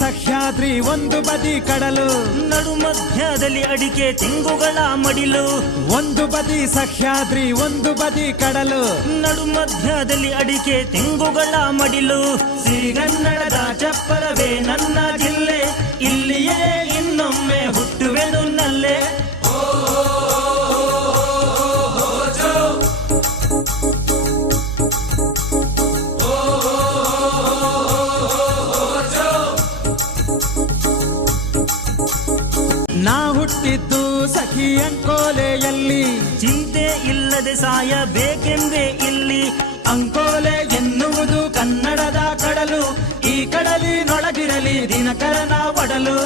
ಸಹ್ಯಾದ್ರಿ ಒಂದು ಬದಿ ಕಡಲು, ನಡು ಮಧ್ಯದಲ್ಲಿ ಅಡಿಕೆ ತೆಂಗುಗಳ ಮಡಿಲು. ಒಂದು ಬದಿ ಸಹ್ಯಾದ್ರಿ ಒಂದು ಬದಿ ಕಡಲು, ನಡು ಮಧ್ಯದಲ್ಲಿ ಅಡಿಕೆ ತೆಂಗುಗಳ ಮಡಿಲು. ಸಿರಿಗನ್ನಡದ ಚಪ್ಪಲವೇ ನನ್ನ ಜಿಲ್ಲೆ, ಇಲ್ಲಿಯೇ ಇನ್ನೊಮ್ಮೆ ಹುಟ್ಟುವೆನು ನಲ್ಲೆ. ನಾ ಹುಟ್ಟಿದ್ದು ಸಖಿ ಅಂಕೋಲೆಯಲ್ಲಿ, ಚಿಂತೆ ಇಲ್ಲದೆ ಸಾಯಬೇಕೆಂದೇ ಇಲ್ಲಿ. ಅಂಕೋಲೆ ಎನ್ನುವುದು ಕನ್ನಡದ ಕಡಲು, ಈ ಕಡಲಿನೊಳಗಿರಲಿ ದಿನಕರನ ಒಡಲು.